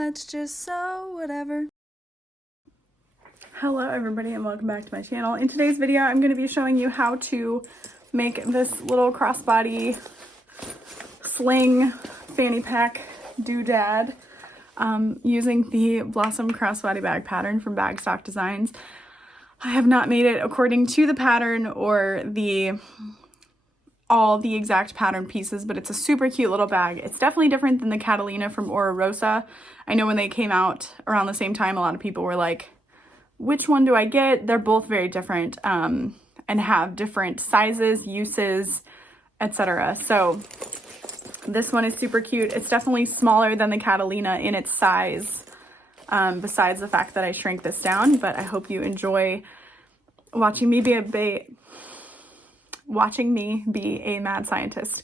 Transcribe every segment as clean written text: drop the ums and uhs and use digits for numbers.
let's just sew whatever. Hello everybody and welcome back to my channel. In today's video I'm going to be showing you how to make this little crossbody sling fanny pack doodad using the Blossom crossbody bag pattern from Bagstock Designs. I have not made it according to the pattern or all the exact pattern pieces, but it's a super cute little bag. It's definitely different than the Catalina from Rosa. I know when they came out around the same time, a lot of people were like, which one do I get? They're both very different and have different sizes, uses, etc. So this one is super cute. It's definitely smaller than the Catalina in its size, besides the fact that I shrank this down, but I hope you enjoy watching me be a mad scientist,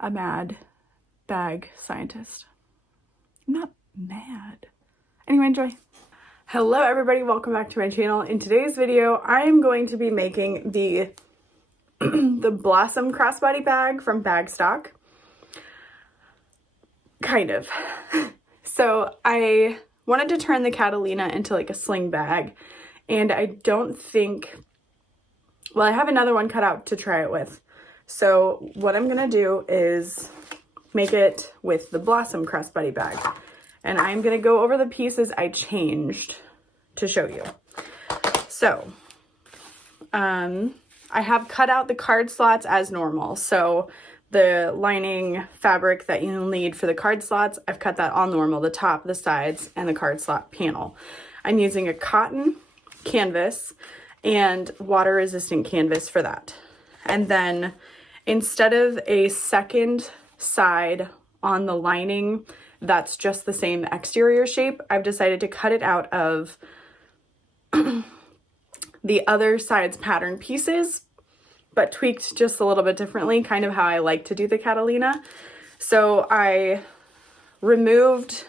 a mad bag scientist. I'm not mad. Anyway, enjoy. Hello everybody, welcome back to my channel. In today's video, I am going to be making the Blossom crossbody bag from Bagstock. Kind of. So I wanted to turn the Catalina into like a sling bag, and I don't think, well, I have another one cut out to try it with. So what I'm gonna do is make it with the Blossom crossbody bag. And I'm gonna go over the pieces I changed to show you. So, I have cut out the card slots as normal. So the lining fabric that you'll need for the card slots, I've cut that all normal, the top, the sides, and the card slot panel. I'm using a cotton canvas and water resistant canvas for that. And then instead of a second side on the lining that's just the same exterior shape, I've decided to cut it out of the other side's pattern pieces, but tweaked just a little bit differently, kind of how I like to do the Catalina. So I removed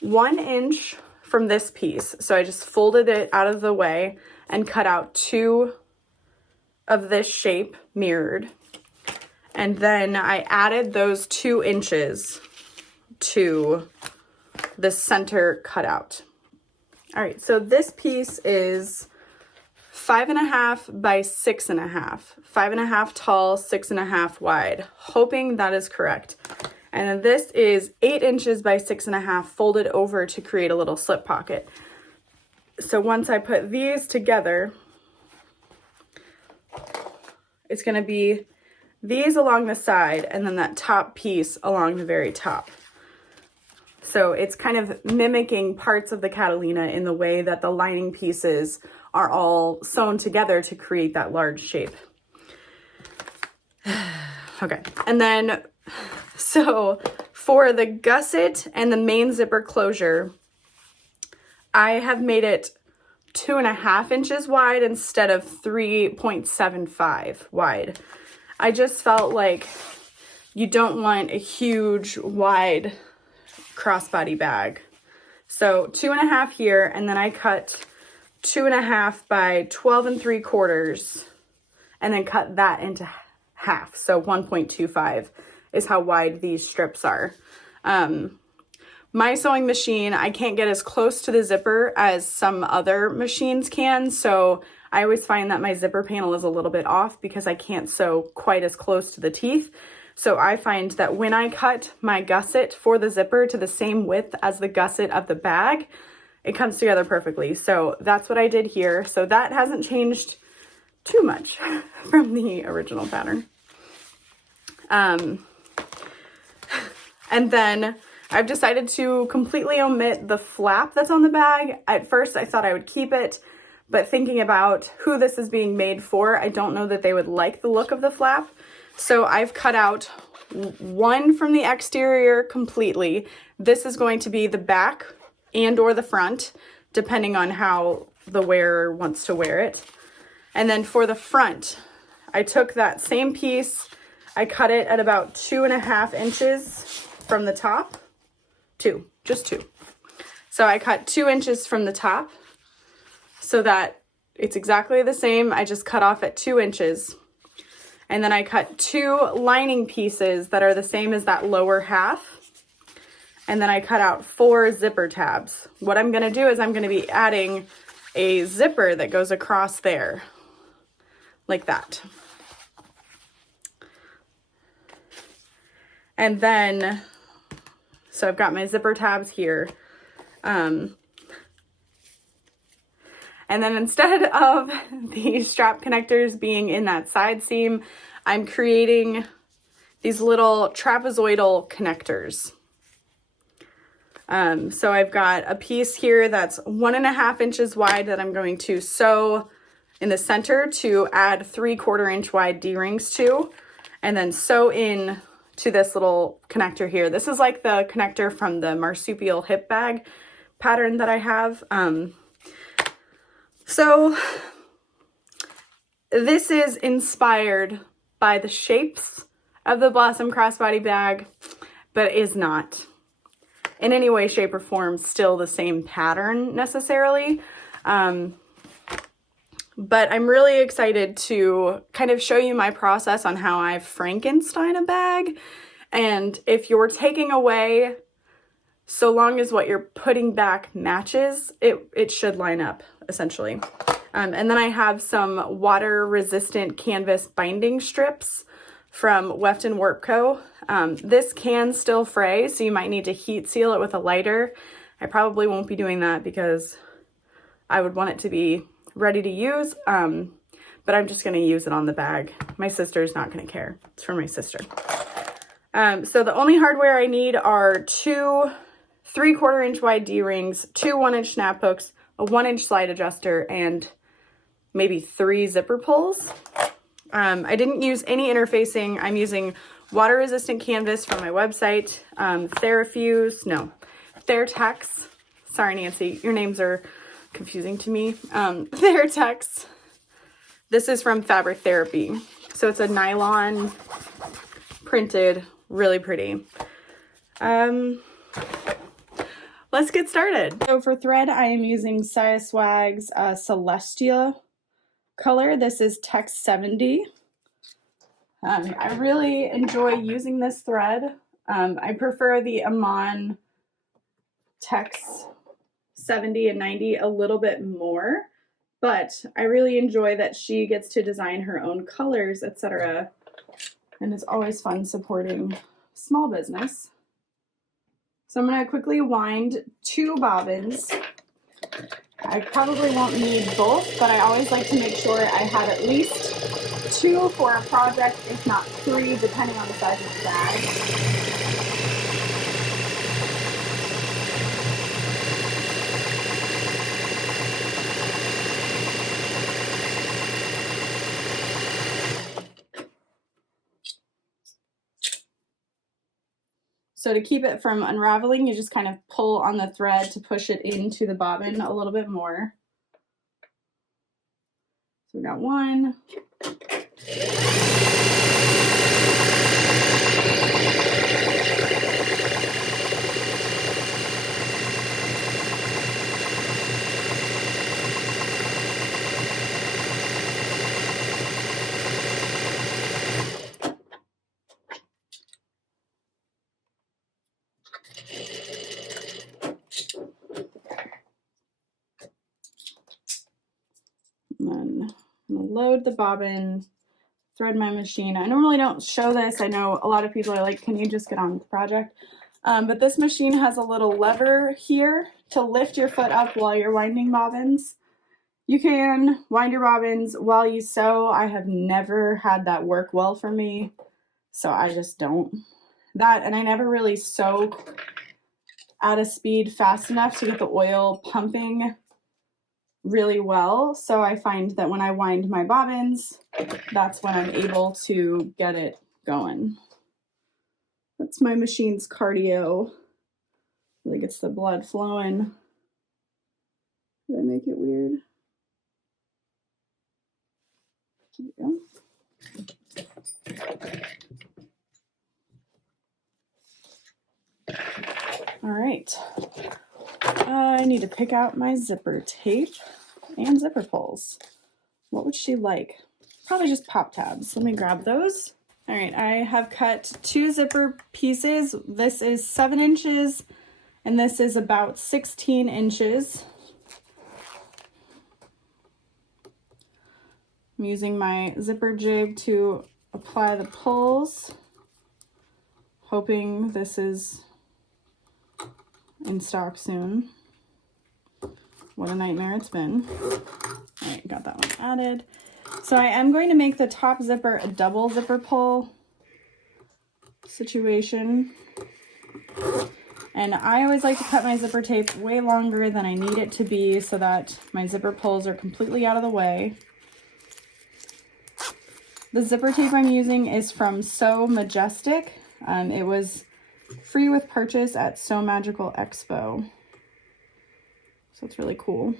1 inch from this piece. So I just folded it out of the way and cut out 2 of this shape mirrored. And then I added those 2 inches to the center cutout. All right, so this piece is 5.5 by 6.5, 5.5 tall, 6.5 wide, hoping that is correct. And then this is 8 inches by 6.5 folded over to create a little slip pocket. So once I put these together, it's gonna be these along the side and then that top piece along the very top. So it's kind of mimicking parts of the Catalina in the way that the lining pieces are all sewn together to create that large shape. Okay, and then, so for the gusset and the main zipper closure, I have made it 2.5 inches wide instead of 3.75 wide. I just felt like you don't want a huge wide crossbody bag. So 2.5 here, and then I cut 2.5 by 12 3/4 and then cut that into half. So 1.25 is how wide these strips are. My sewing machine, I can't get as close to the zipper as some other machines can, so I always find that my zipper panel is a little bit off because I can't sew quite as close to the teeth. So I find that when I cut my gusset for the zipper to the same width as the gusset of the bag, it comes together perfectly. So that's what I did here. So that hasn't changed too much from the original pattern. And then I've decided to completely omit the flap that's on the bag. At first I thought I would keep it, but thinking about who this is being made for, I don't know that they would like the look of the flap. So I've cut out 1 from the exterior completely. This is going to be the back and or the front, depending on how the wearer wants to wear it. And then for the front, I took that same piece, I cut it at about 2.5 inches from the top. Just two. So I cut 2 inches from the top so that it's exactly the same. I just cut off at 2 inches. And then I cut 2 lining pieces that are the same as that lower half. And then I cut out 4 zipper tabs. What I'm gonna do is I'm gonna be adding a zipper that goes across there, like that. And then, so I've got my zipper tabs here. And then instead of the strap connectors being in that side seam, I'm creating these little trapezoidal connectors. So I've got a piece here that's 1.5 inches wide that I'm going to sew in the center to add 3/4 inch wide D-rings to, and then sew in to this little connector here. This is like the connector from the Marsupial hip bag pattern that I have. So this is inspired by the shapes of the Blossom crossbody bag, but is not in any way, shape, or form still the same pattern necessarily. But I'm really excited to kind of show you my process on how I've Frankenstein a bag. And if you're taking away, so long as what you're putting back matches, it should line up, essentially. And then I have some water-resistant canvas binding strips from Weft and Warp Co. This can still fray, so you might need to heat seal it with a lighter. I probably won't be doing that because I would want it to be ready to use, but I'm just going to use it on the bag. My sister's not going to care. It's for my sister. So the only hardware I need are 2 3/4 inch wide D-rings, 2 1-inch snap hooks, a 1-inch slide adjuster, and maybe 3 zipper pulls. I didn't use any interfacing. I'm using water-resistant canvas from my website, TherxTex. Sorry, Nancy, your names are confusing to me. TherxTex. This is from Fabric Therapy. So it's a nylon printed, really pretty. Let's get started. So for thread, I am using Siah Swag's Celestia color. This is Tex 70. I really enjoy using this thread. I prefer the Amon Tex 70 and 90 a little bit more, but I really enjoy that she gets to design her own colors, etc. And it's always fun supporting small business. So I'm going to quickly wind 2 bobbins. I probably won't need both, but I always like to make sure I have at least 2 for a project, if not 3, depending on the size of the bag. So to keep it from unraveling, you just kind of pull on the thread to push it into the bobbin a little bit more. So we got 1. And then I'm gonna load the bobbin, thread my machine. I normally don't show this. I know a lot of people are like, can you just get on with the project? But this machine has a little lever here to lift your foot up while you're winding bobbins. You can wind your bobbins while you sew. I have never had that work well for me, so I just don't. That, and I never really sew at a speed fast enough to get the oil pumping really well. So I find that when I wind my bobbins, that's when I'm able to get it going. That's my machine's cardio. Really gets the blood flowing. Did I make it weird? There we go. All right. I need to pick out my zipper tape and zipper pulls. What would she like? Probably just pop tabs. Let me grab those. All right, I have cut 2 zipper pieces. This is 7 inches And this is about 16 inches. I'm using my zipper jig to apply the pulls, hoping this is in stock soon. What a nightmare it's been. All right, got that one added. So I am going to make the top zipper a double zipper pull situation. And I always like to cut my zipper tape way longer than I need it to be so that my zipper pulls are completely out of the way. The zipper tape I'm using is from Sew Majestic. It was free with purchase at Sew Magical Expo. So it's really cool.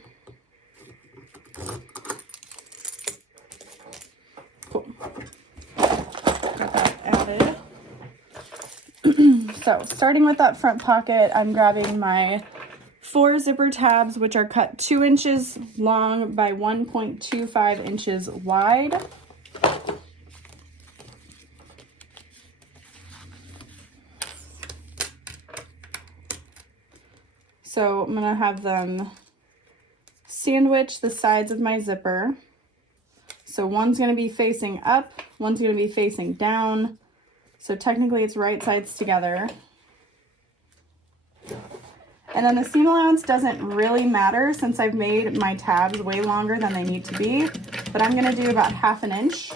Cool. Got that added. So starting with that front pocket, I'm grabbing my 4 zipper tabs, which are cut 2 inches long by 1.25 inches wide. So I'm gonna have them sandwich the sides of my zipper. So one's gonna be facing up, one's gonna be facing down. So technically it's right sides together. And then the seam allowance doesn't really matter since I've made my tabs way longer than they need to be, but I'm gonna do about 1/2 inch.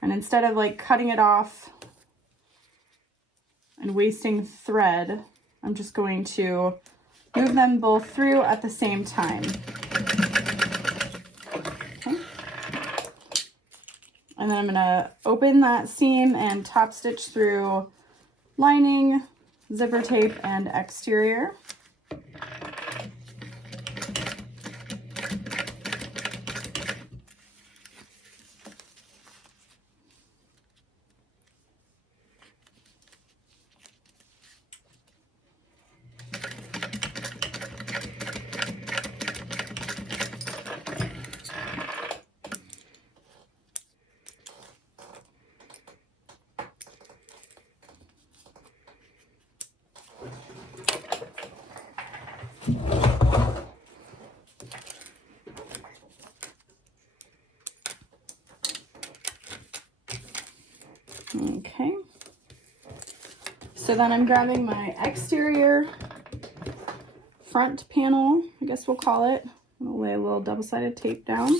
And instead of like cutting it off and wasting thread, I'm just going to move them both through at the same time. Okay. And then I'm gonna open that seam and top stitch through lining, zipper tape, and exterior. Okay, so then I'm grabbing my exterior front panel, I guess we'll call it. I'm gonna lay a little double-sided tape down.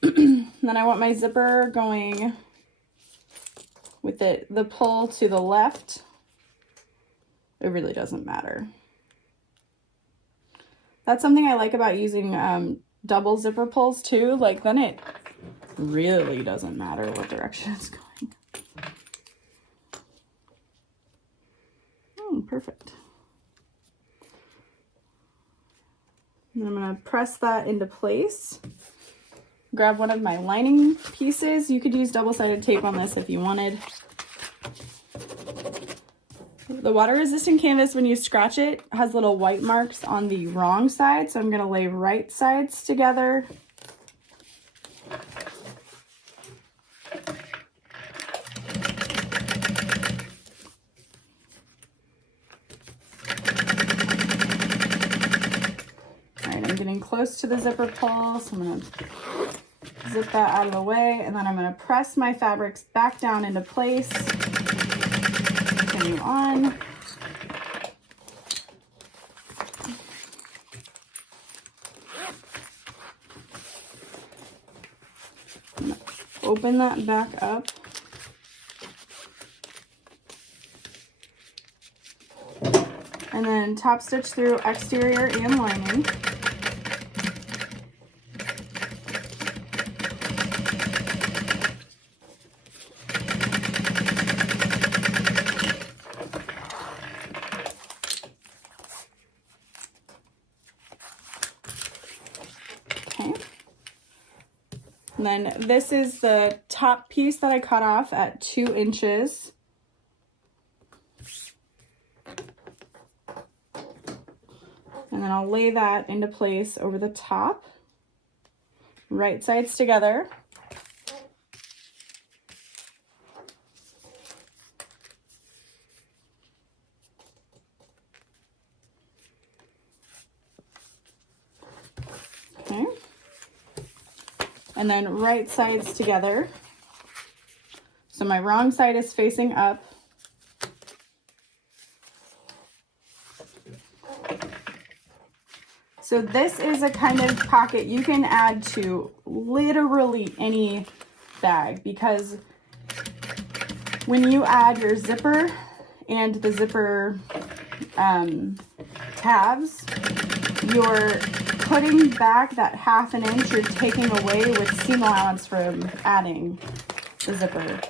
Then I want my zipper going with the pull to the left. It really doesn't matter. That's something I like about using double zipper pulls too. Like then it really doesn't matter what direction it's going. Oh, perfect. And I'm going to press that into place. Grab one of my lining pieces. You could use double-sided tape on this if you wanted. The water-resistant canvas, when you scratch it, has little white marks on the wrong side, so I'm going to lay right sides together. Close to the zipper pull, so I'm going to zip that out of the way, and then I'm going to press my fabrics back down into place. Continue on. Open that back up. And then top stitch through exterior and lining. And then this is the top piece that I cut off at 2 inches. And then I'll lay that into place over the top. Right sides together. and then right sides together. So my wrong side is facing up. So this is a kind of pocket you can add to literally any bag, because when you add your zipper and the zipper tabs, you're putting back that 1/2 inch you're taking away with seam allowance from adding the zipper.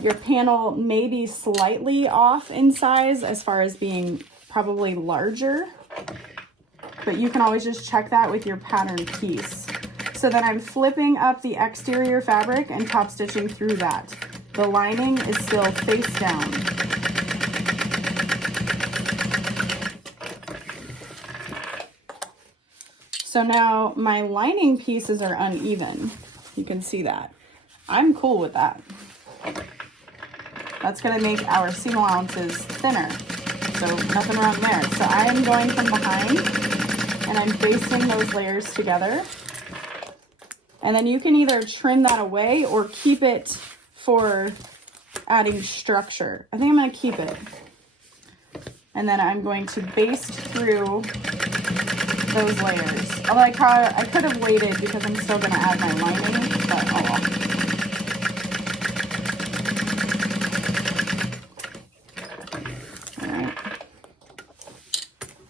Your panel may be slightly off in size as far as being probably larger, but you can always just check that with your pattern piece. So then I'm flipping up the exterior fabric and top stitching through that. The lining is still face down. So now my lining pieces are uneven. You can see that. I'm cool with that. That's gonna make our seam allowances thinner. So nothing wrong there. So I am going from behind and I'm basting those layers together. And then you can either trim that away or keep it for adding structure. I think I'm gonna keep it. And then I'm going to baste through those layers. Although I could have waited because I'm still gonna add my lining, but oh well. All right.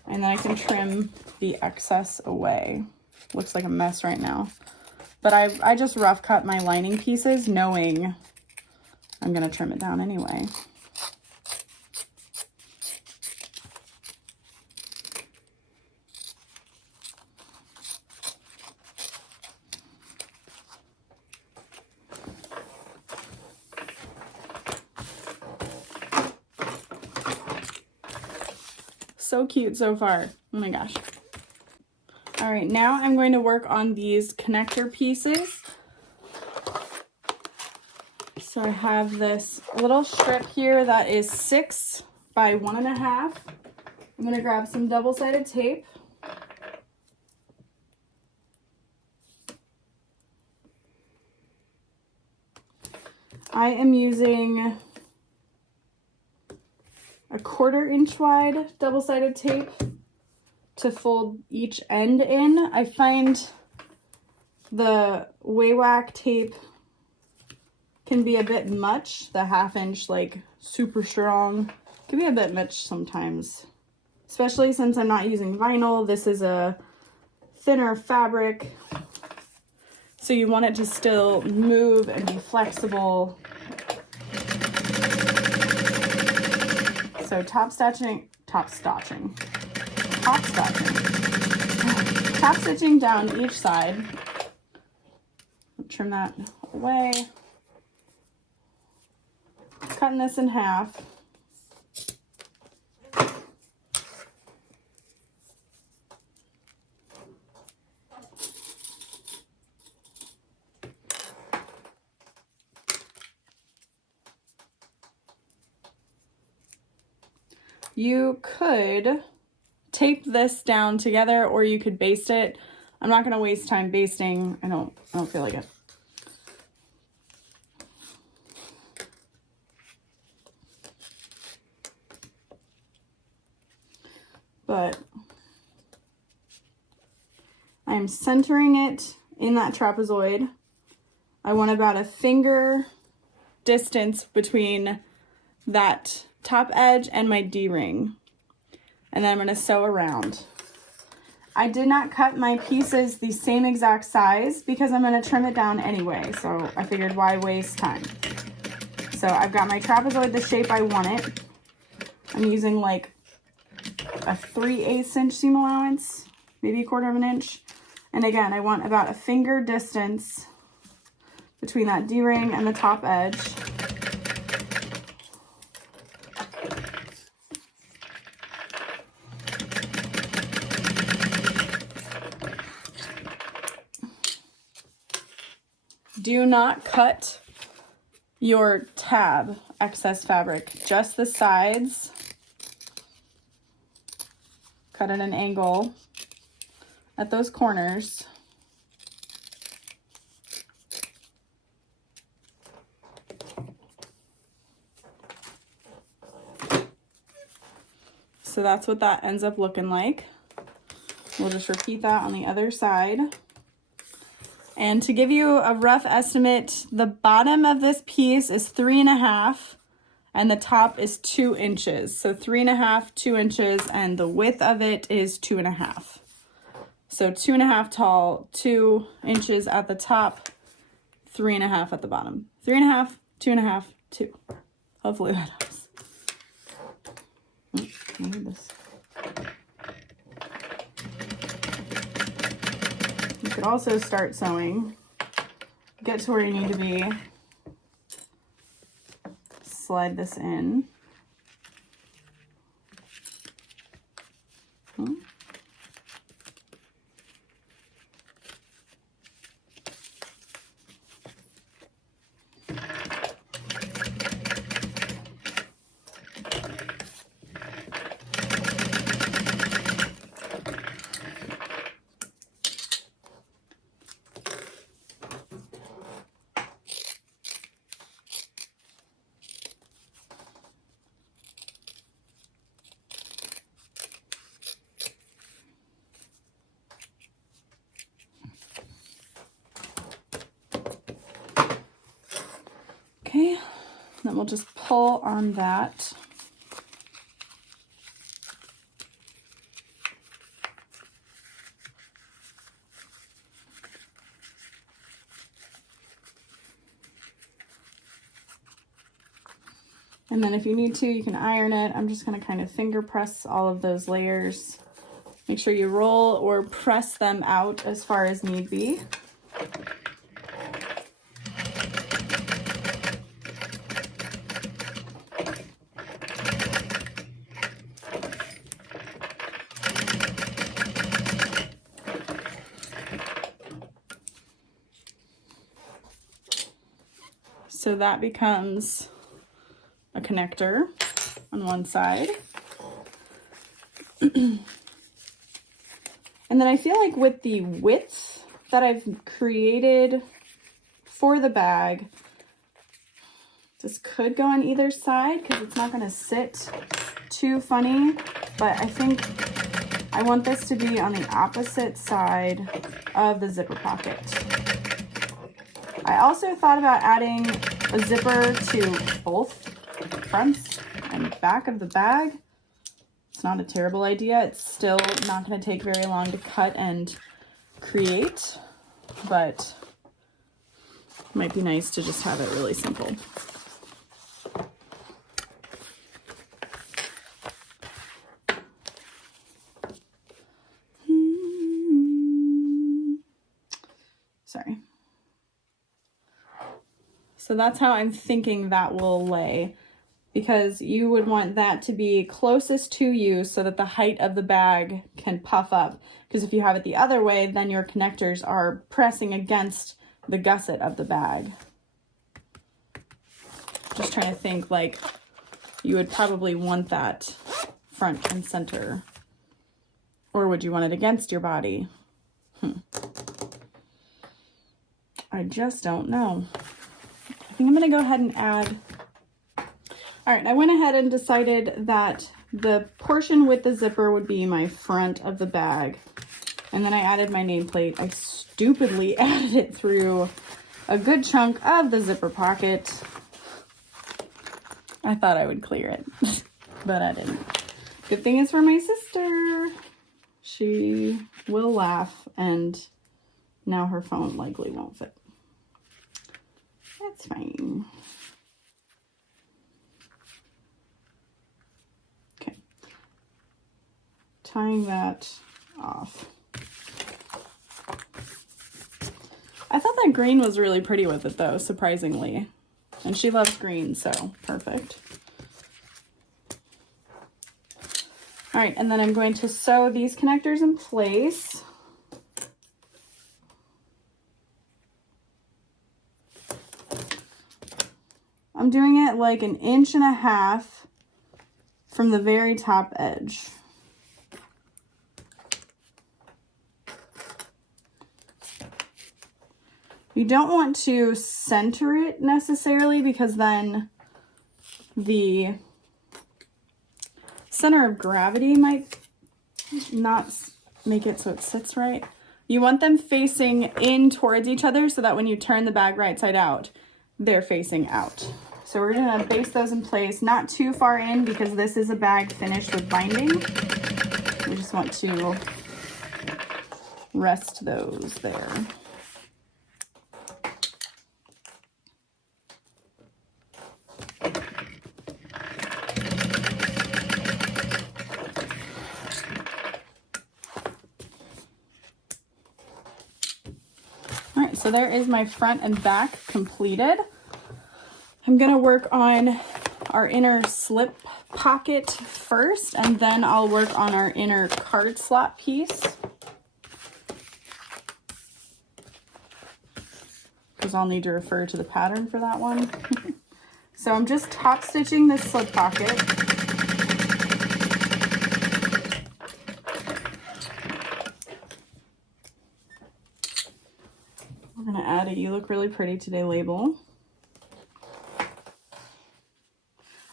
And then I can trim the excess away. Looks like a mess right now. But I just rough cut my lining pieces knowing I'm gonna trim it down anyway. So cute so far. Oh my gosh. All right, now I'm going to work on these connector pieces. So I have this little strip here that is 6 by 1.5. I'm gonna grab some double-sided tape. I am using a 1/4 inch wide double-sided tape to fold each end in. I find the Weft tape can be a bit much. The 1/2 inch, like super strong, can be a bit much sometimes, especially since I'm not using vinyl. This is a thinner fabric, so you want it to still move and be flexible. So top stitching down each side. Trim that away. Cutting this in half. You could tape this down together or you could baste it. I'm not going to waste time basting. I don't feel like it. But I'm centering it in that trapezoid. I want about a finger distance between that top edge and my D-ring. And then I'm going to sew around. I did not cut my pieces the same exact size because I'm going to trim it down anyway. So I figured, why waste time? So I've got my trapezoid the shape I want it. I'm using like a 3/8 inch seam allowance, maybe 1/4 inch. And again, I want about a finger distance between that D-ring and the top edge. Do not cut your tab excess fabric, just the sides. Cut at an angle at those corners. So that's what that ends up looking like. We'll just repeat that on the other side. And to give you a rough estimate, the bottom of this piece is 3.5 and the top is 2 inches. So 3.5, 2 inches, and the width of it is 2.5. So 2.5 tall, 2 inches at the top, 3.5 at the bottom. 3.5, 2.5, 2. Hopefully that helps. I need this. You could also start sewing. Get to where you need to be. Slide this in. Okay, then we'll just pull on that. And then if you need to, you can iron it. I'm just going to kind of finger press all of those layers. Make sure you roll or press them out as far as need be. So that becomes a connector on one side. And then I feel like with the width that I've created for the bag, this could go on either side because it's not going to sit too funny, but I think I want this to be on the opposite side of the zipper pocket. I also thought about adding a zipper to both fronts and back of the bag. It's not a terrible idea. It's still not going to take very long to cut and create, but it might be nice to just have it really simple. Sorry. So that's how I'm thinking that will lay, because you would want that to be closest to you so that the height of the bag can puff up. Because if you have it the other way, then your connectors are pressing against the gusset of the bag. Just trying to think, like, you would probably want that front and center. Or would you want it against your body? I just don't know. I think I'm going to go ahead and add... All right, I went ahead and decided that the portion with the zipper would be my front of the bag. And then I added my nameplate. I stupidly added it through a good chunk of the zipper pocket. I thought I would clear it, but I didn't. Good thing it's for my sister. She will laugh, and now her phone likely won't fit. That's fine. Okay. Tying that off. I thought that green was really pretty with it though, surprisingly. And she loves green, so perfect. All right, and then I'm going to sew these connectors in place. I'm doing it like 1.5 inches from the very top edge. You don't want to center it necessarily, because then the center of gravity might not make it so it sits right. You want them facing in towards each other so that when you turn the bag right side out, they're facing out. So we're gonna base those in place, not too far in because this is a bag finished with binding. We just want to rest those there. All right, so there is my front and back completed. I'm gonna work on our inner slip pocket first, and then I'll work on our inner card slot piece, because I'll need to refer to the pattern for that one. So I'm just top stitching this slip pocket. We're gonna add a "You Look Really Pretty Today" label.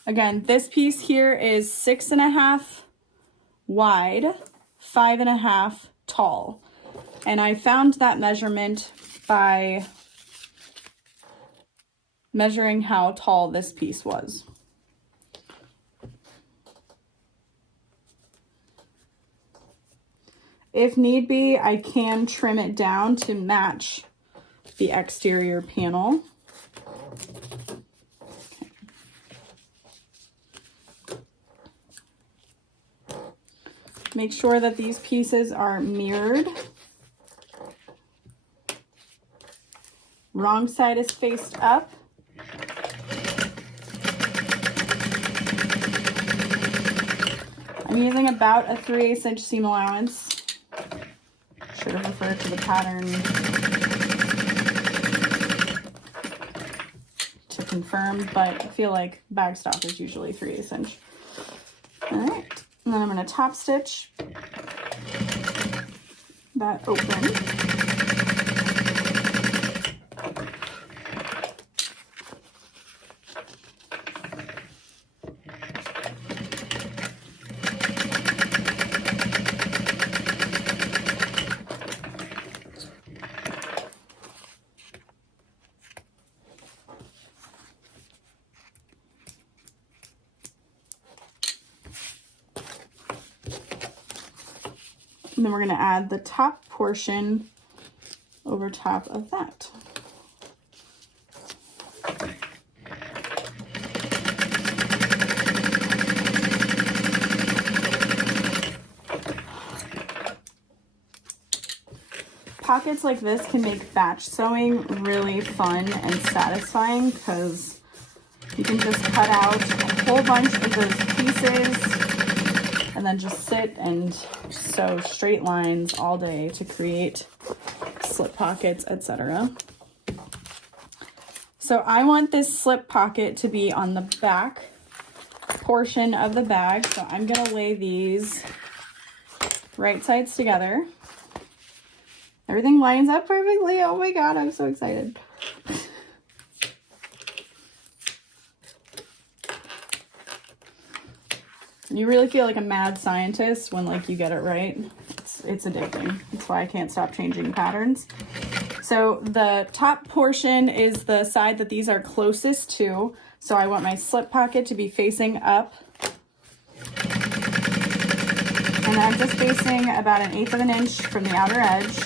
Again, this piece here is 6.5 wide, 5.5 tall. And I found that measurement by measuring how tall this piece was. If need be, I can trim it down to match the exterior panel. Make sure that these pieces are mirrored. Wrong side is faced up. I'm using about a 3/8 inch seam allowance. Should have referred to the pattern to confirm, but I feel like Bagstock is usually 3/8 inch. All right. And then I'm going to top stitch that open. And then we're going to add the top portion over top of that. Pockets like this can make batch sewing really fun and satisfying because you can just cut out a whole bunch of those pieces and then just sit and sew straight lines all day to create slip pockets, etc. So I want this slip pocket to be on the back portion of the bag. So I'm gonna lay these right sides together. Everything lines up perfectly. Oh my God, I'm so excited. You really feel like a mad scientist when like you get it right. It's addicting. That's why I can't stop changing patterns. So the top portion is the side that these are closest to. So I want my slip pocket to be facing up. And I'm just facing about 1/8 of an inch from the outer edge.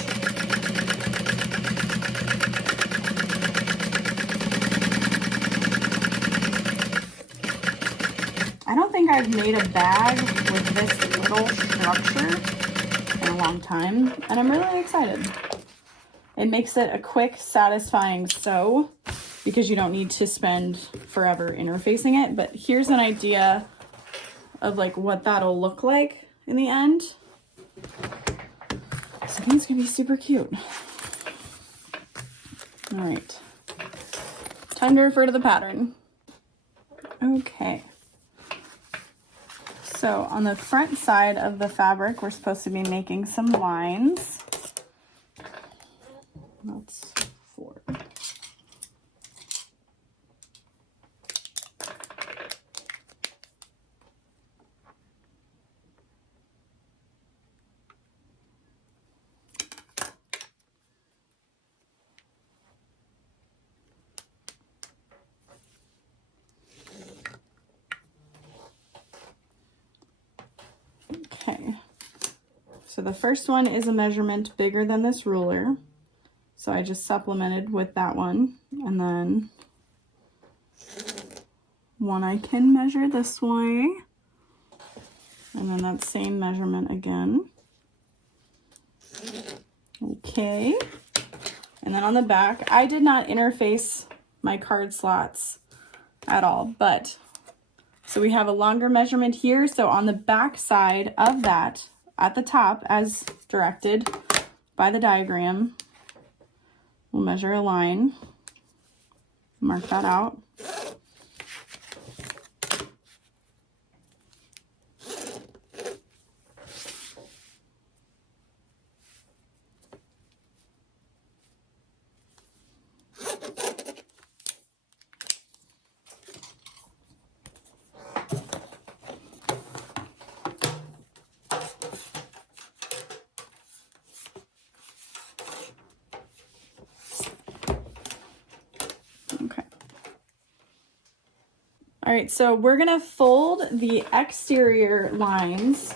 I don't think I've made a bag with this little structure in a long time, and I'm really excited. It makes it a quick, satisfying sew because you don't need to spend forever interfacing it, but here's an idea of like what that'll look like in the end. So I think it's gonna be super cute. All right, time to refer to the pattern. Okay. So on the front side of the fabric, we're supposed to be making some lines. That's 4. So the first one is a measurement bigger than this ruler. So I just supplemented with that one. And then one I can measure this way. And then that same measurement again. Okay. And then on the back, I did not interface my card slots at all, but so we have a longer measurement here. So on the back side of that, at the top, as directed by the diagram, we'll measure a line, mark that out. Okay. All right, so we're gonna fold the exterior lines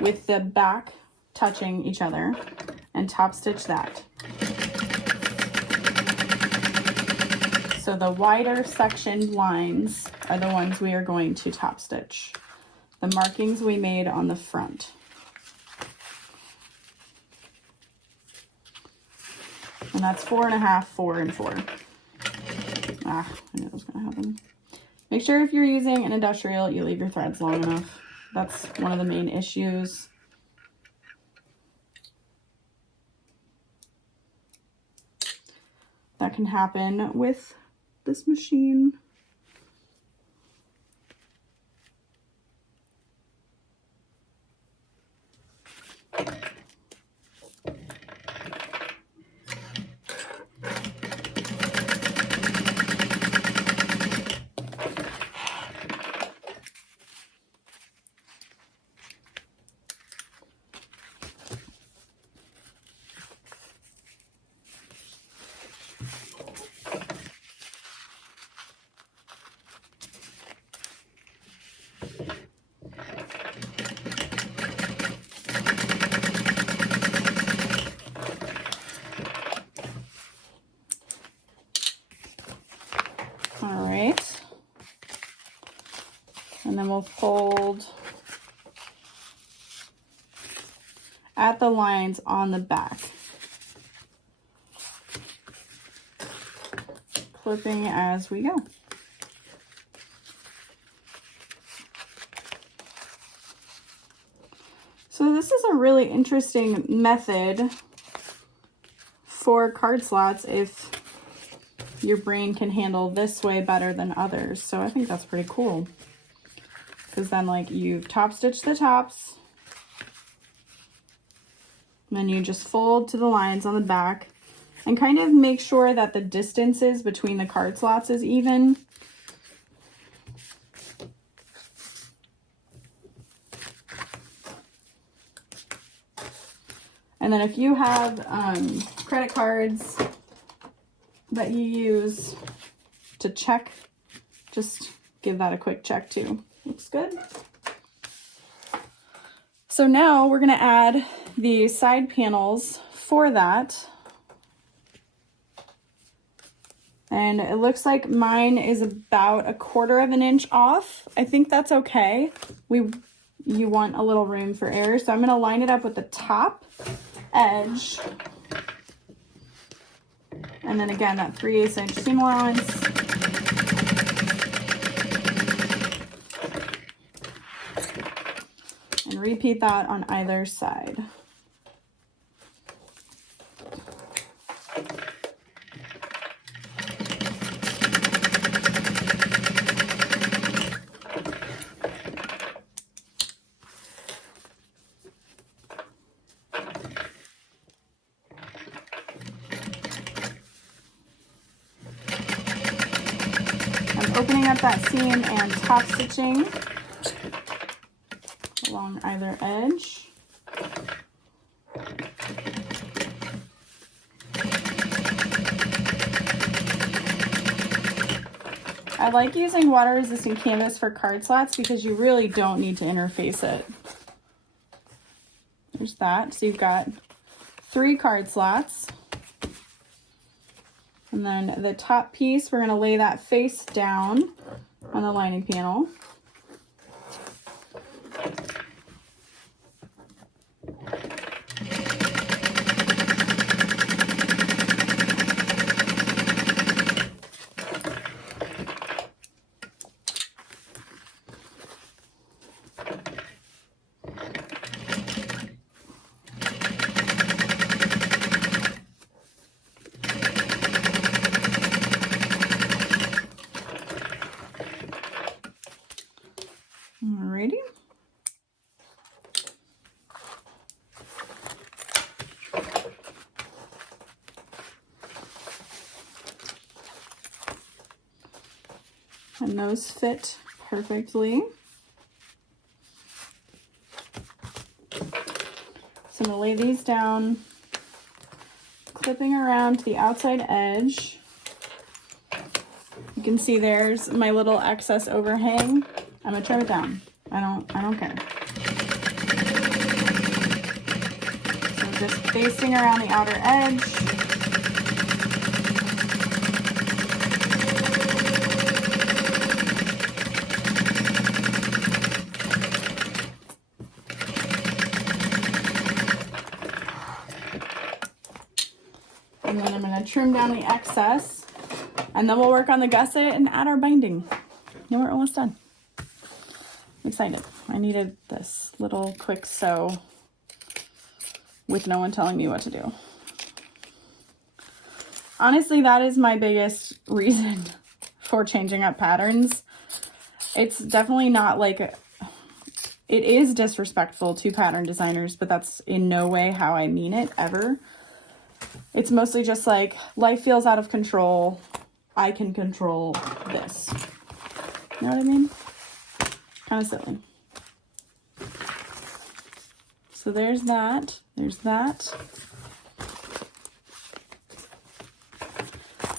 with the back touching each other and top stitch that. So the wider section lines are the ones we are going to top stitch. The markings we made on the front. And that's 4 1/2, 4 and 4. Ah, I knew that was gonna happen. Make sure if you're using an industrial, you leave your threads long enough. That's one of the main issues. That can happen with this machine. All right. And then we'll fold at the lines on the back. Clipping as we go. So this is a really interesting method for card slots if your brain can handle this way better than others. So I think that's pretty cool. Because then like you top stitch the tops, and then you just fold to the lines on the back and kind of make sure that the distances between the card slots is even. And then if you have credit cards that you use to check, just give that a quick check too. Looks good. So now we're gonna add the side panels for that. And it looks like mine is about 1/4 inch off. I think that's okay. You want a little room for error. So I'm gonna line it up with the top edge. And then again, that 3/8 inch seam allowance. And repeat that on either side. Opening up that seam and top stitching along either edge. I like using water resistant canvas for card slots because you really don't need to interface it. there's that. So you've got 3 card slots. And then the top piece, we're gonna lay that face down on the lining panel. Alrighty. And those fit perfectly. So I'm gonna lay these down, clipping around the outside edge. You can see there's my little excess overhang. I'm gonna trim it down. I don't care. So just basting around the outer edge. And then I'm gonna trim down the excess, and then we'll work on the gusset and add our binding. And we're almost done. I'm excited. I needed this little quick sew with no one telling me what to do. Honestly, that is my biggest reason for changing up patterns. It's definitely not like, it is disrespectful to pattern designers, but that's in no way how I mean it, ever. It's mostly just like, life feels out of control. I can control this. You know what I mean? Kind of silly. So there's that. There's that.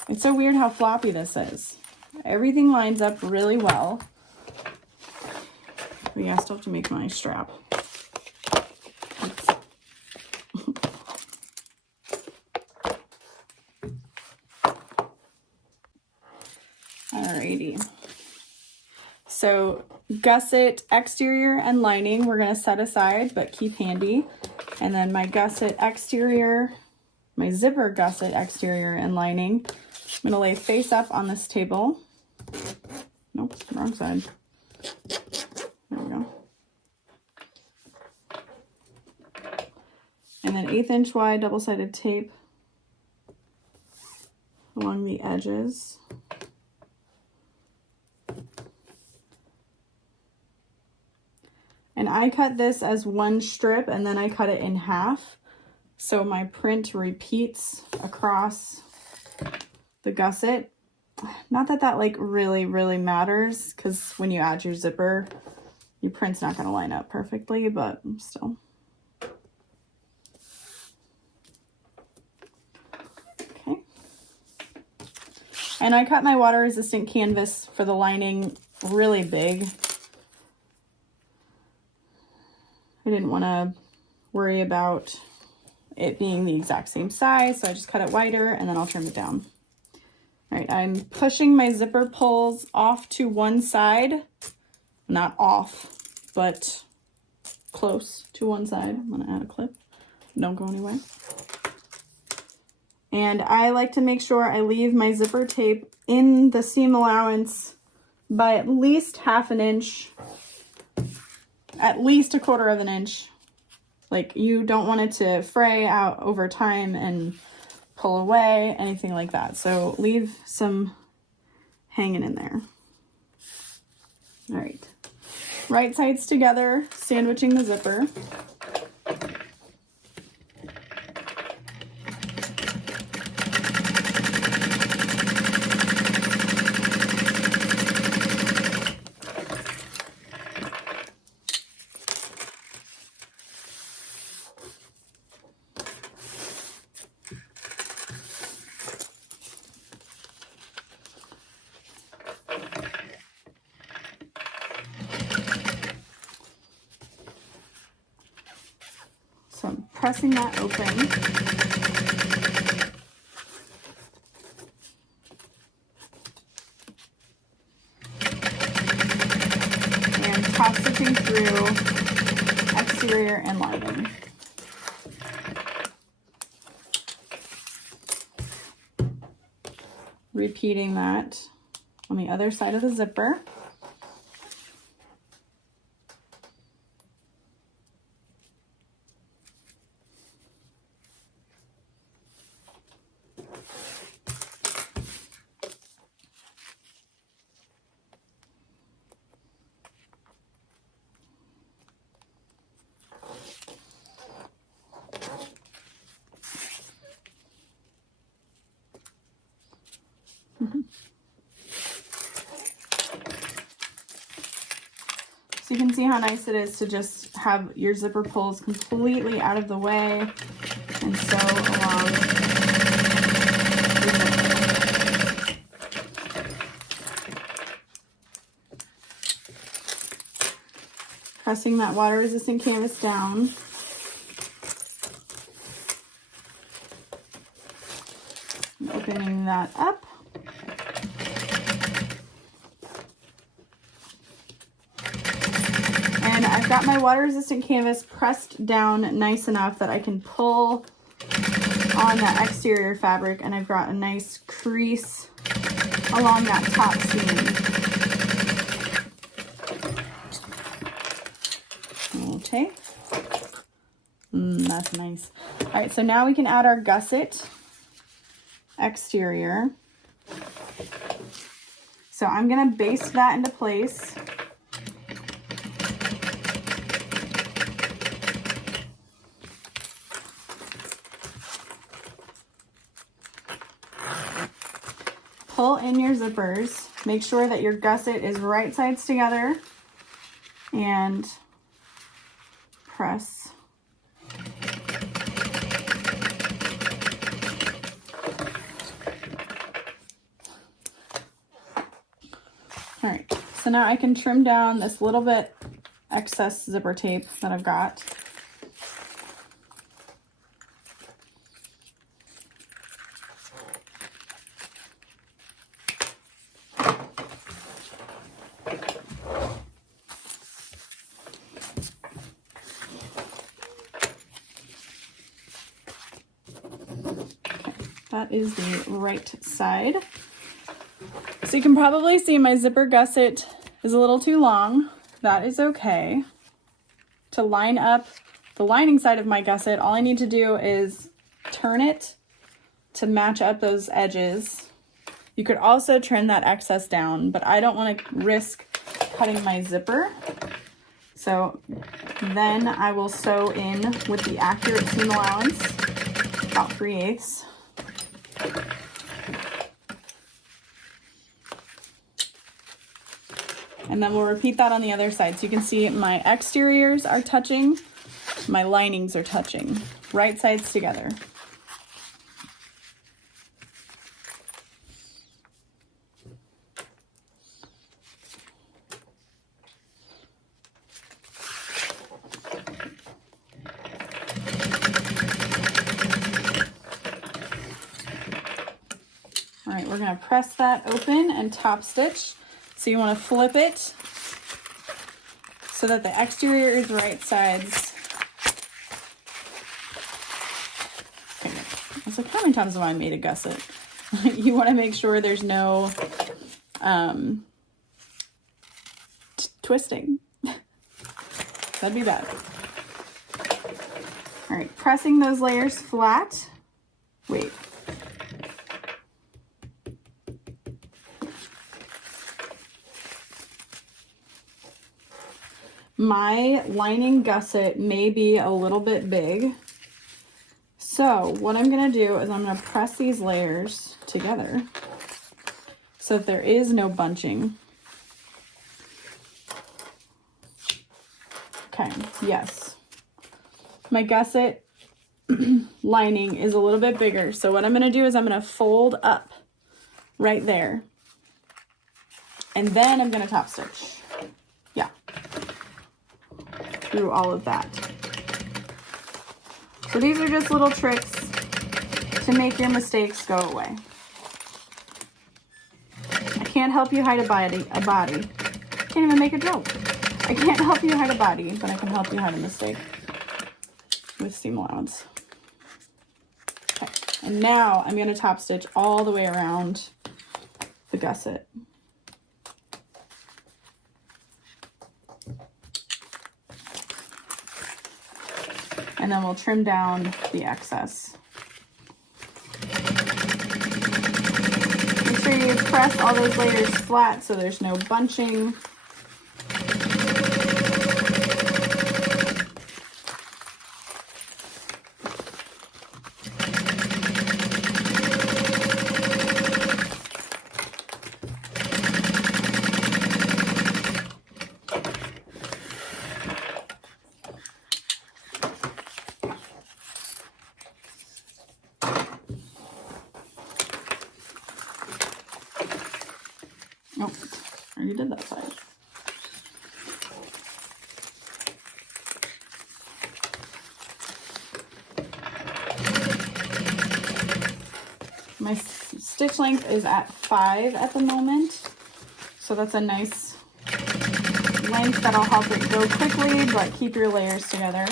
It's so weird how floppy this is. Everything lines up really well. But yeah, I still have to make my strap. Alrighty. So gusset exterior and lining we're going to set aside but keep handy. And then my gusset exterior, my zipper gusset exterior and lining, I'm going to lay face up on this table. Nope, wrong side. There we go. And then 1/8 inch wide double-sided tape along the edges. And I cut this as one strip and then I cut it in half. So my print repeats across the gusset. Not that that like really matters, because when you add your zipper, your print's not going to line up perfectly, but still. Okay. And I cut my water resistant canvas for the lining really big. I didn't want to worry about it being the exact same size, so I just cut it wider and then I'll trim it down. All right, I'm pushing my zipper pulls off to one side. Not off, but close to one side. I'm gonna add a clip. Don't go anywhere. And I like to make sure I leave my zipper tape in the seam allowance by at least 1/2 inch. At least 1/4 inch. Like, you don't want it to fray out over time and pull away, anything like that. So leave some hanging in there. All right. Right sides together, sandwiching the zipper. pressing that open. And top stitching through exterior and lining. Repeating that on the other side of the zipper. So you can see how nice it is to just have your zipper pulls completely out of the way and sew along the zipper. Pressing that water resistant canvas down. And opening that up. And I've got my water resistant canvas pressed down nice enough that I can pull on that exterior fabric, and I've got a nice crease along that top seam. Okay. That's nice. All right, so now we can add our gusset exterior. So I'm gonna baste that into place. Pull in your zippers. Make sure that your gusset is right sides together and press. All right, so now I can trim down this little bit excess zipper tape that I've got. That is the right side. So you can probably see my zipper gusset is a little too long. That is okay. To line up the lining side of my gusset, all I need to do is turn it to match up those edges. You could also trim that excess down, but I don't want to risk cutting my zipper. So then I will sew in with the accurate seam allowance, about 3/8. And then we'll repeat that on the other side. So you can see my exteriors are touching, my linings are touching, right sides together. All right, we're gonna press that open and top stitch. So you want to flip it so that the exterior is right sides. Okay, it's like, how many times have I made a gusset? You want to make sure there's no twisting. That'd be bad. All right, pressing those layers flat. Wait. My lining gusset may be a little bit big. So what I'm gonna do is I'm gonna press these layers together so that there is no bunching. Okay, yes. My gusset lining is a little bit bigger. So what I'm gonna do is I'm gonna fold up right there. And then I'm gonna top stitch. Yeah. Through all of that. So these are just little tricks to make your mistakes go away. I can't help you hide a body. Can't even make a joke. I can't help you hide a body, but I can help you hide a mistake with seam allowance. Okay, and now I'm going to top stitch all the way around the gusset. And then we'll trim down the excess. Make sure you press all those layers flat so there's no bunching. Oh, I already did that side. My stitch length is at 5 at the moment, so that's a nice length that'll help it go quickly, but keep your layers together.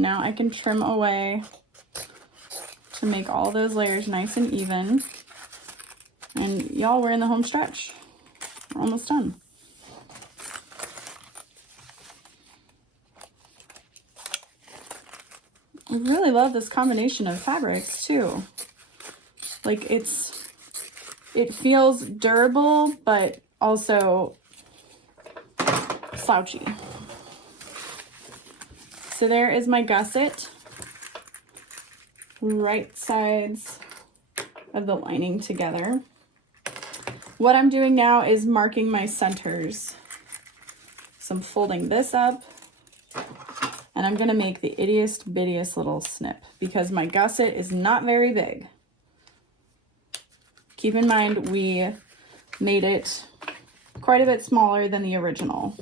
Now I can trim away to make all those layers nice and even. And y'all, we're in the home stretch. We're almost done. I really love this combination of fabrics too. Like it feels durable, but also slouchy. So there is my gusset, right sides of the lining together. What I'm doing now is marking my centers. So I'm folding this up, and I'm gonna make the ittiest bittiest little snip because my gusset is not very big. Keep in mind, we made it quite a bit smaller than the original.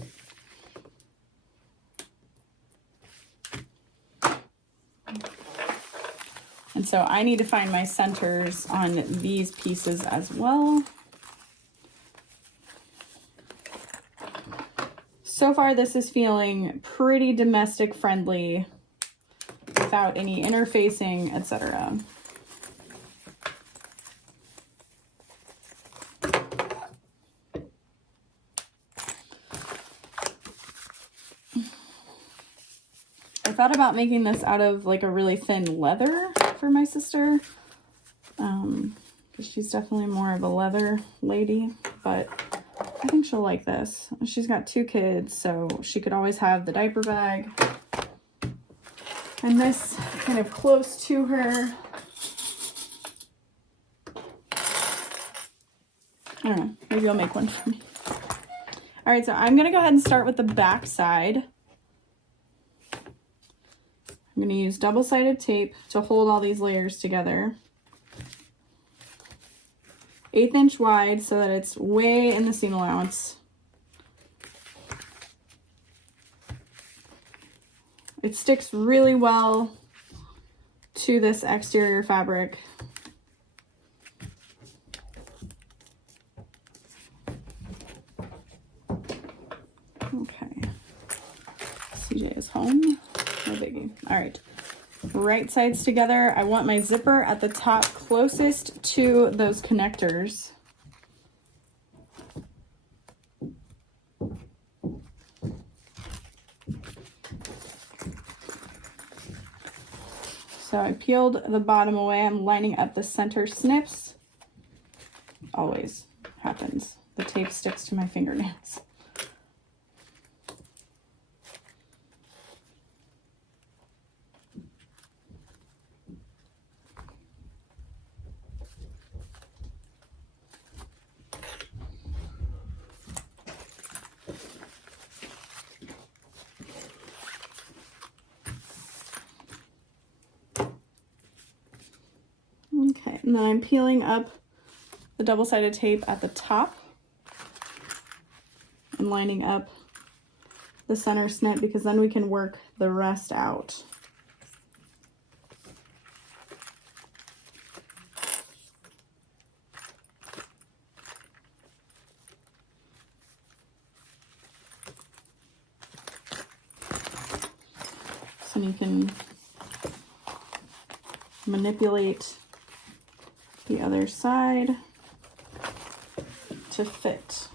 And so I need to find my centers on these pieces as well. So far, this is feeling pretty domestic friendly without any interfacing, etc. I thought about making this out of like a really thin leather for my sister, because she's definitely more of a leather lady, but I think she'll like this. She's got 2 kids, so she could always have the diaper bag and this kind of close to her. I don't know, maybe you'll make one for me. All right, so I'm gonna go ahead and start with the back side. I'm going to use double-sided tape to hold all these layers together. 1/8 inch wide so that it's way in the seam allowance. It sticks really well to this exterior fabric. Okay. CJ is home. No biggie. All right, right sides together. I want my zipper at the top closest to those connectors. So I peeled the bottom away. I'm lining up the center snips. Always happens. The tape sticks to my fingernails. Okay, and then I'm peeling up the double-sided tape at the top and lining up the center snip because then we can work the rest out. So you can manipulate the other side to fit.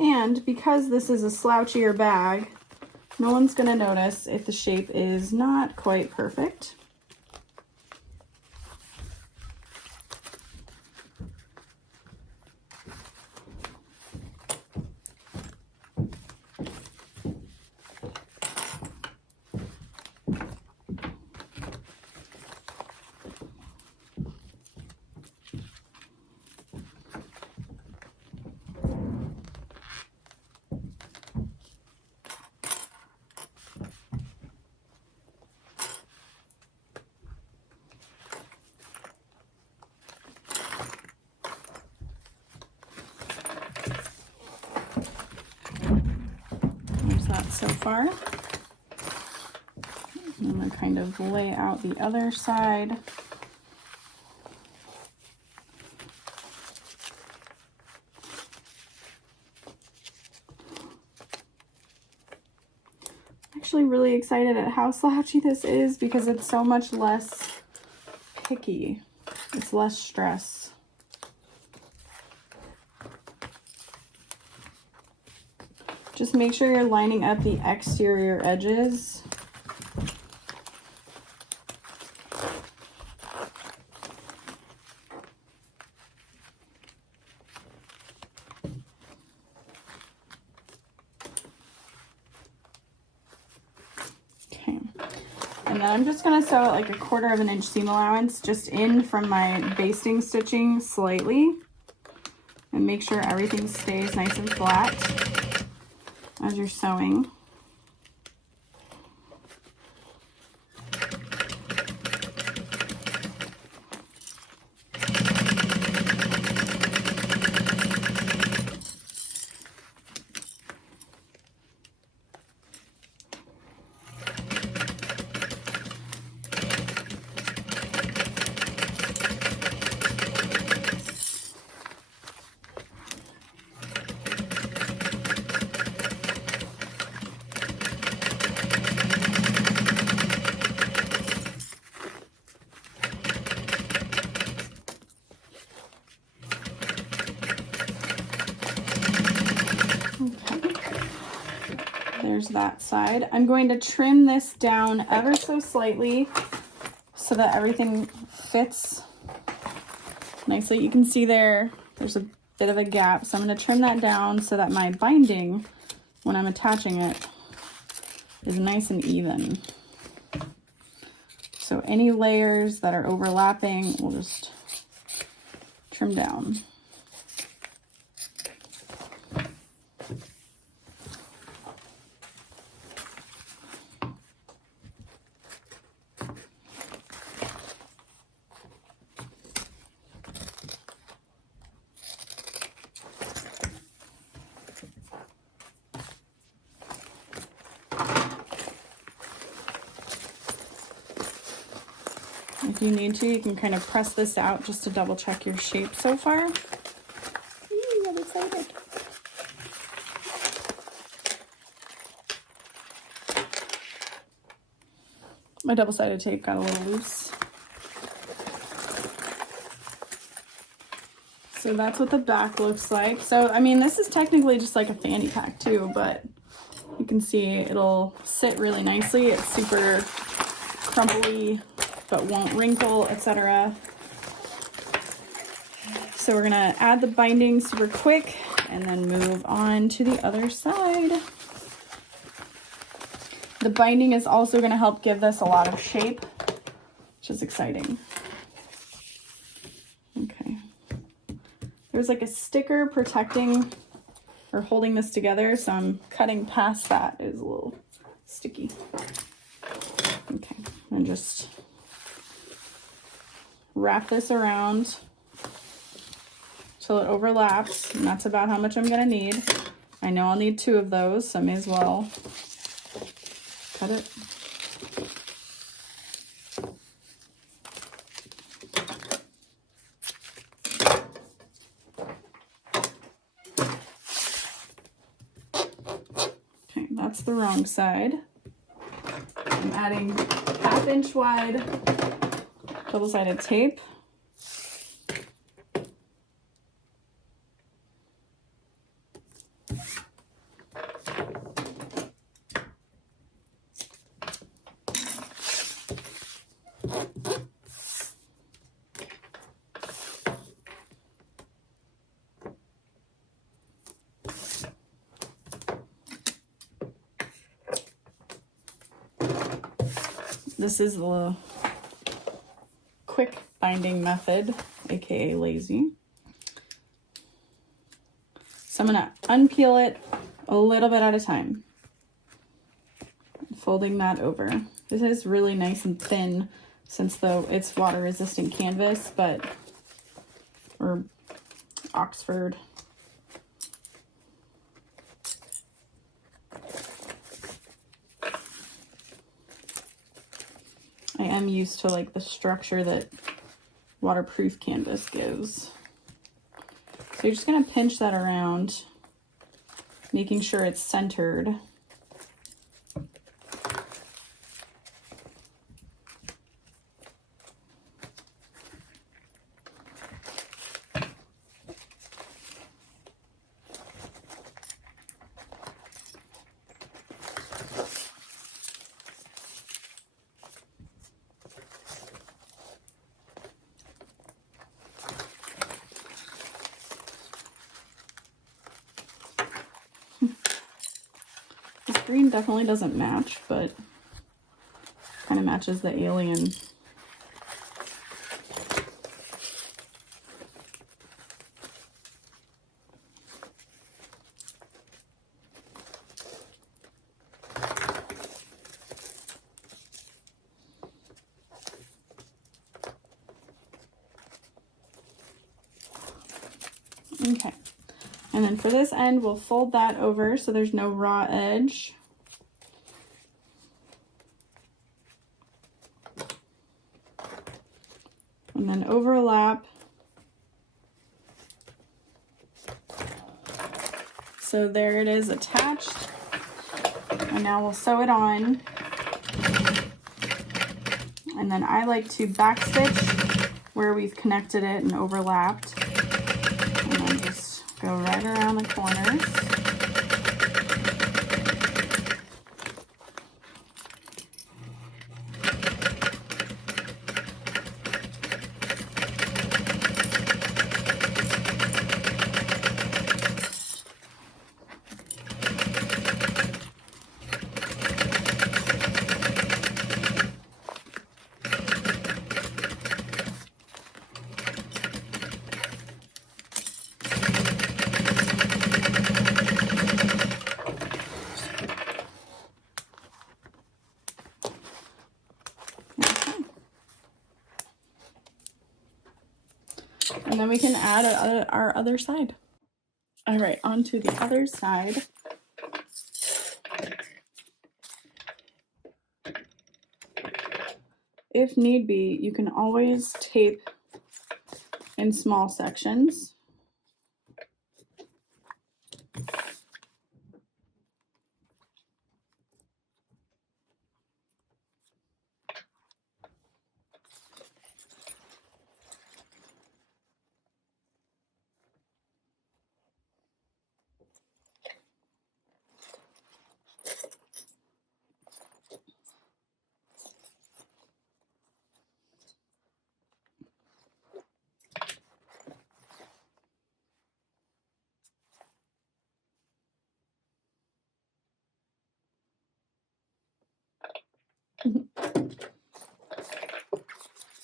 And because this is a slouchier bag, no one's going to notice if the shape is not quite perfect. So far. I'm going to kind of lay out the other side. I'm actually really excited at how slouchy this is because it's so much less picky. It's less stress. Just make sure you're lining up the exterior edges. Okay, and then I'm just gonna sew it like a 1/4 of an inch seam allowance just in from my basting stitching slightly and make sure everything stays nice and flat as you're sewing. There's that side. I'm going to trim this down ever so slightly so that everything fits nicely. You can see there's a bit of a gap, so I'm going to trim that down so that my binding, when I'm attaching it, is nice and even. So any layers that are overlapping, we'll just trim down. If you need to, you can kind of press this out just to double check your shape so far. I'm excited. My double-sided tape got a little loose. So that's what the back looks like. So, I mean, this is technically just like a fanny pack too, but you can see it'll sit really nicely. It's super crumply, but won't wrinkle, etc. So we're gonna add the binding super quick and then move on to the other side. The binding is also gonna help give this a lot of shape, which is exciting. Okay. There's like a sticker protecting or holding this together, so I'm cutting past that. It is a little sticky. Okay, and just wrap this around till it overlaps, and that's about how much I'm gonna need. I know I'll need 2 of those, so I may as well cut it. Okay, that's the wrong side. I'm adding 1/2 inch wide double-sided tape. This is the quick binding method, aka lazy. So I'm gonna unpeel it a little bit at a time, folding that over. This is really nice and thin since though it's water resistant canvas, or Oxford. I am used to like the structure that waterproof canvas gives. So you're just gonna pinch that around, making sure it's centered. Green definitely doesn't match, but kind of matches the alien. Okay, and then for this end, we'll fold that over so there's no raw edge. And then overlap. So there it is attached. And now we'll sew it on. And then I like to backstitch where we've connected it and overlapped. And then just go right around the corners. And then we can add our other side. All right, onto the other side. If need be, you can always tape in small sections.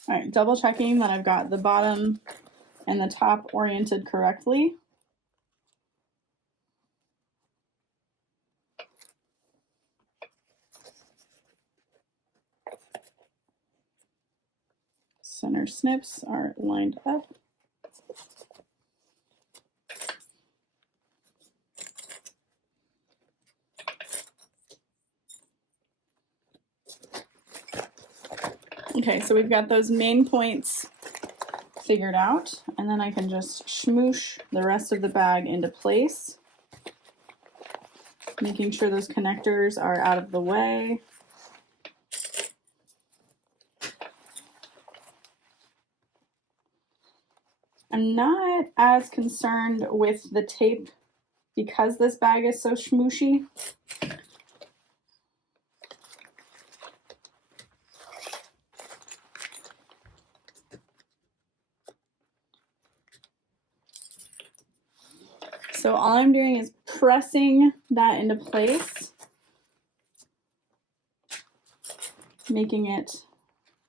All right, double checking that I've got the bottom and the top oriented correctly. Center snips are lined up. Okay, so we've got those main points figured out, and then I can just smoosh the rest of the bag into place, making sure those connectors are out of the way. I'm not as concerned with the tape because this bag is so smooshy. So all I'm doing is pressing that into place, making it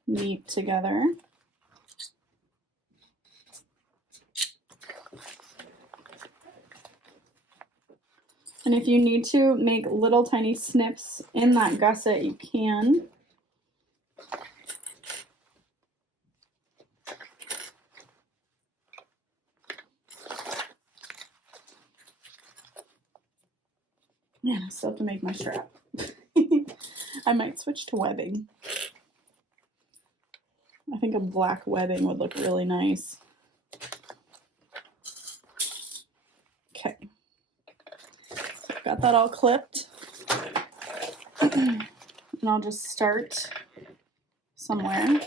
neat together. And if you need to make little tiny snips in that gusset, you can. Man, I still have to make my strap. I might switch to webbing. I think a black webbing would look really nice. Okay. Got that all clipped. And I'll just start somewhere.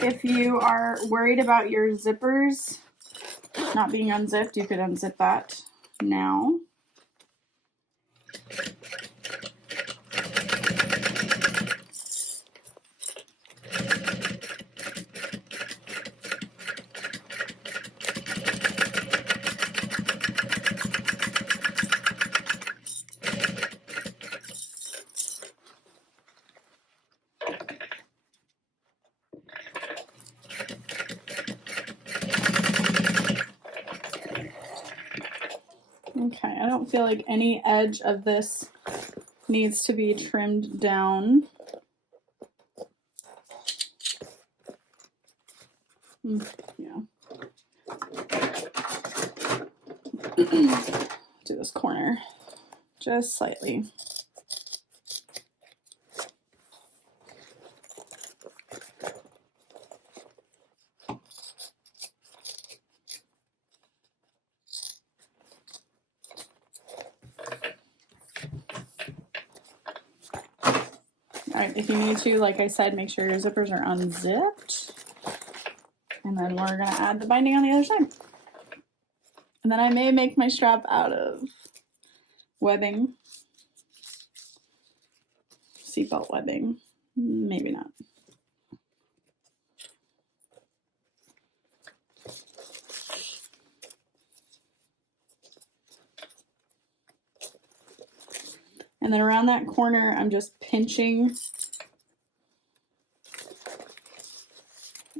If you are worried about your zippers not being unzipped, you could unzip that now. Okay, I don't feel like any edge of this needs to be trimmed down. Yeah. Do this corner just slightly. All right, if you need to, like I said, make sure your zippers are unzipped. And then we're gonna add the binding on the other side. And then I may make my strap out of webbing, seatbelt webbing, maybe not. And then around that corner, I'm just pinching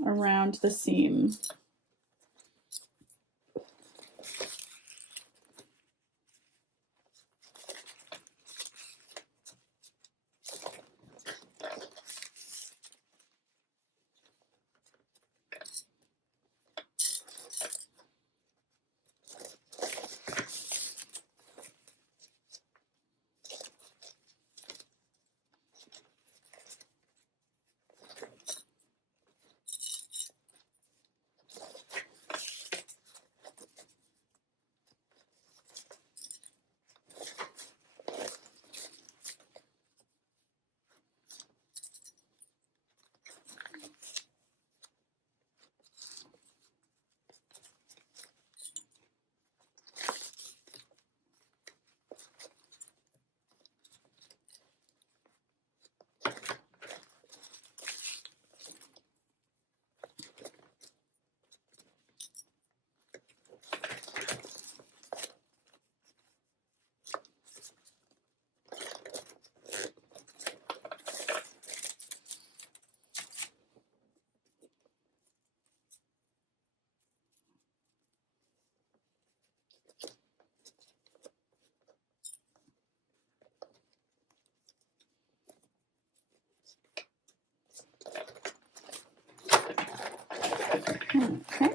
around the seam. Okay.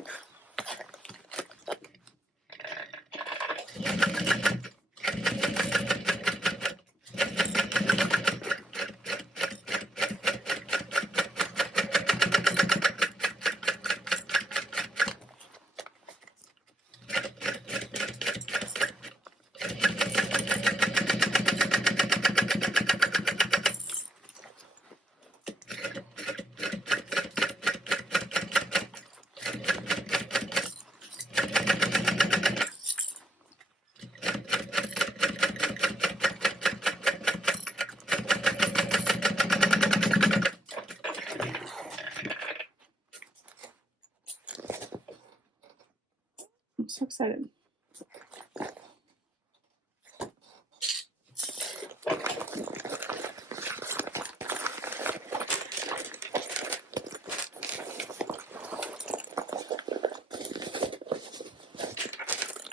I'm so excited.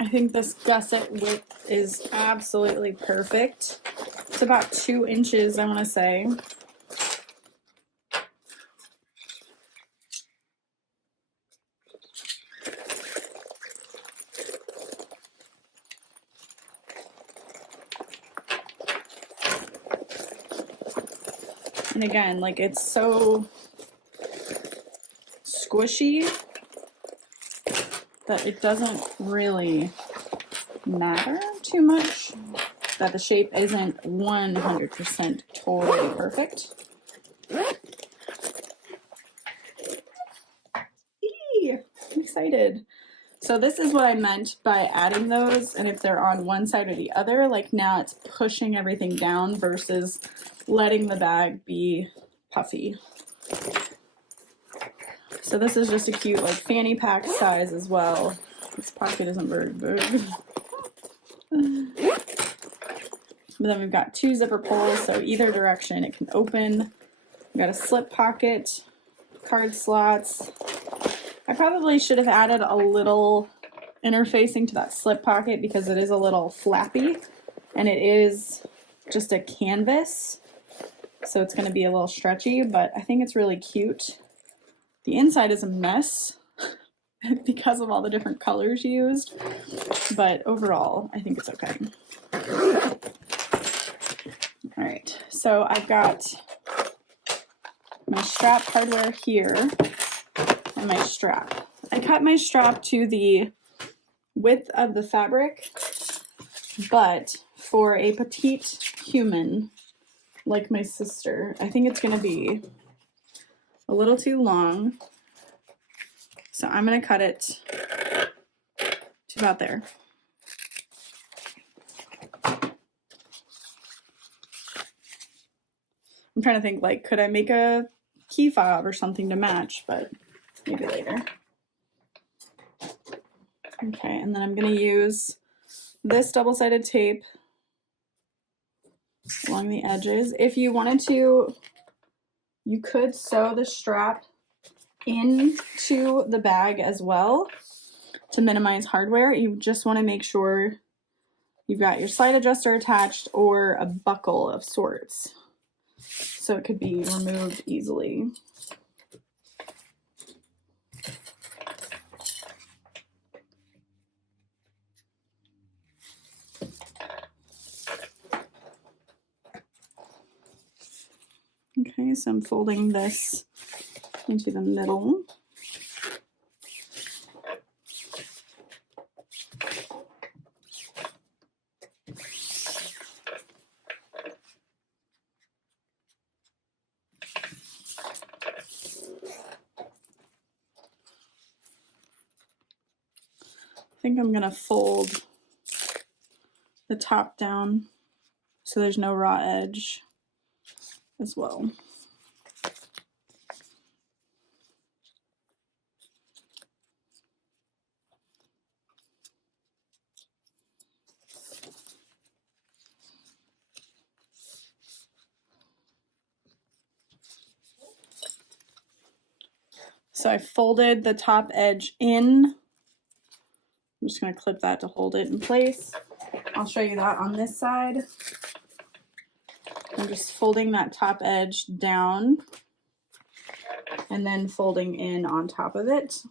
I think this gusset width is absolutely perfect. It's about 2 inches, I want to say. And again, like, it's so squishy that it doesn't really matter too much that the shape isn't 100% totally perfect. Eee, I'm excited. So this is what I meant by adding those, and if they're on one side or the other, like now it's pushing everything down versus letting the bag be puffy. So this is just a cute like fanny pack size as well. This pocket isn't very big. But then we've got 2 zipper pulls, so either direction it can open. We've got a slip pocket, card slots. I probably should have added a little interfacing to that slip pocket because it is a little flappy and it is just a canvas, so it's going to be a little stretchy, but I think it's really cute. The inside is a mess because of all the different colors used, but overall I think it's okay. All right, so I've got my strap hardware here and my strap. I cut my strap to the width of the fabric, but for a petite human like my sister, I think it's going to be a little too long. So I'm going to cut it to about there. I'm trying to think, like, could I make a key fob or something to match, but maybe later. Okay, and then I'm going to use this double-sided tape along the edges. If you wanted to, you could sew the strap into the bag as well to minimize hardware. You just want to make sure you've got your slide adjuster attached or a buckle of sorts, so it could be removed easily. Okay, so I'm folding this into the middle. I think I'm gonna fold the top down so there's no raw edge as well. So I folded the top edge in. I'm just going to clip that to hold it in place. I'll show you that on this side. I'm just folding that top edge down and then folding in on top of it.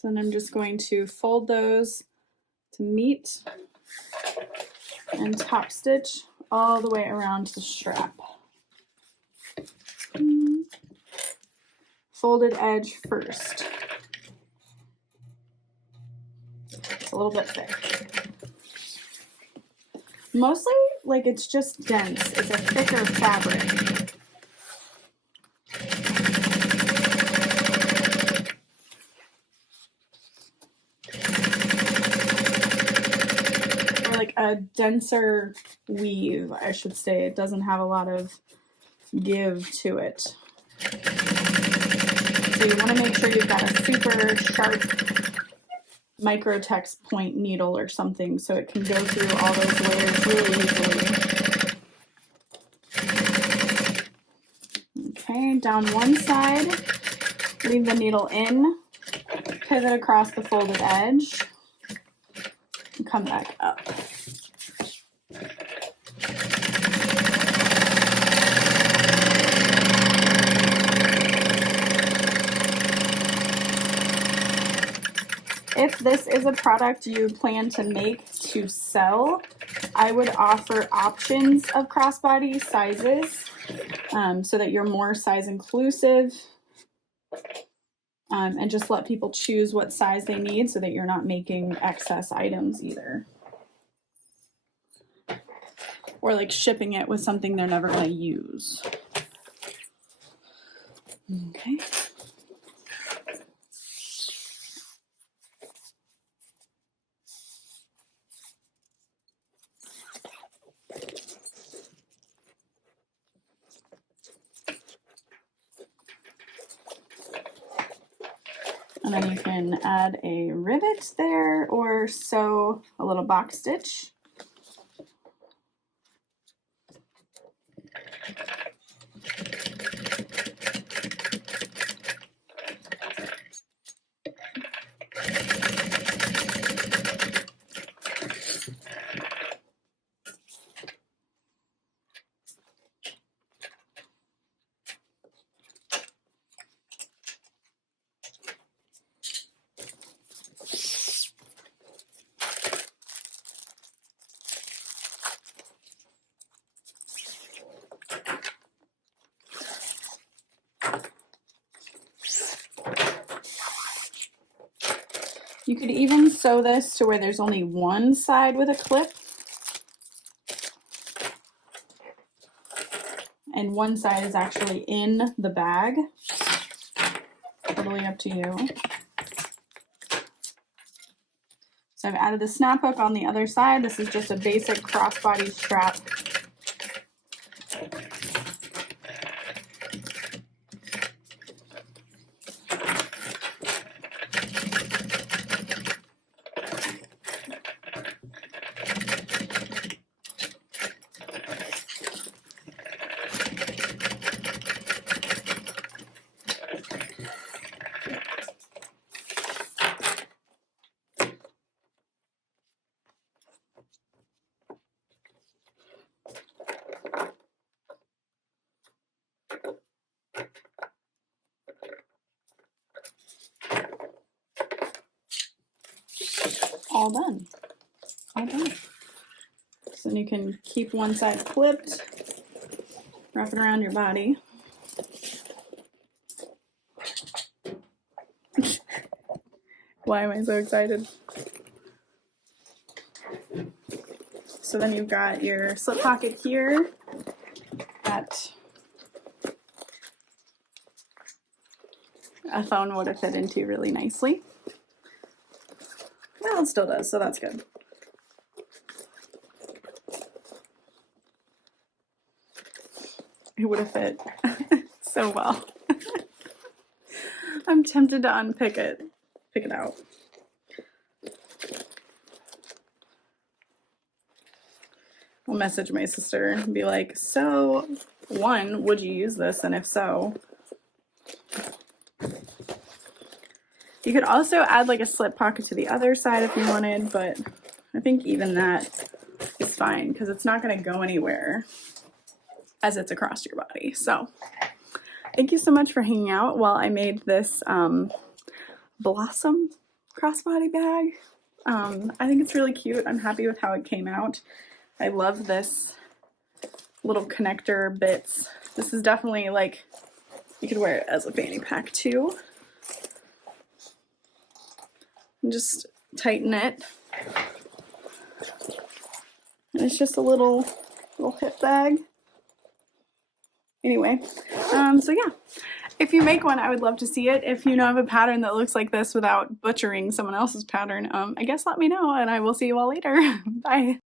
So then I'm just going to fold those to meet and top stitch all the way around the strap. Folded edge first. It's a little bit thick. Mostly, like, it's just dense. It's a thicker fabric. Or like a denser weave, I should say. It doesn't have a lot of give to it. So you want to make sure you've got a super sharp Microtex point needle or something so it can go through all those layers really easily. Okay, down one side, leave the needle in, pivot across the folded edge, and come back up. If this is a product you plan to make to sell, I would offer options of crossbody sizes so that you're more size inclusive, and just let people choose what size they need so that you're not making excess items either. Or like shipping it with something they're never going to use. Okay. And then you can add a rivet there or sew a little box stitch. You could even sew this to where there's only one side with a clip and one side is actually in the bag. Totally up to you. So I've added the snap hook on the other side. This is just a basic crossbody strap. All done. All done. So then you can keep one side clipped, wrap it around your body. Why am I so excited? So then you've got your slip pocket here that a phone would have fit into really nicely. Well, it still does, so that's good. It would have fit so well. I'm tempted to unpick it, pick it out. I'll message my sister and be like, so, one, would you use this? And if so, you could also add like a slip pocket to the other side if you wanted, but I think even that is fine because it's not going to go anywhere as it's across your body. So thank you so much for hanging out while I made this blossom crossbody bag. I think it's really cute. I'm happy with how it came out. I love this little connector bits. This is definitely like, you could wear it as a fanny pack too. And just tighten it. And it's just a little hip bag. Anyway, so yeah. If you make one, I would love to see it. If you know of a pattern that looks like this without butchering someone else's pattern, I guess let me know, and I will see you all later. Bye.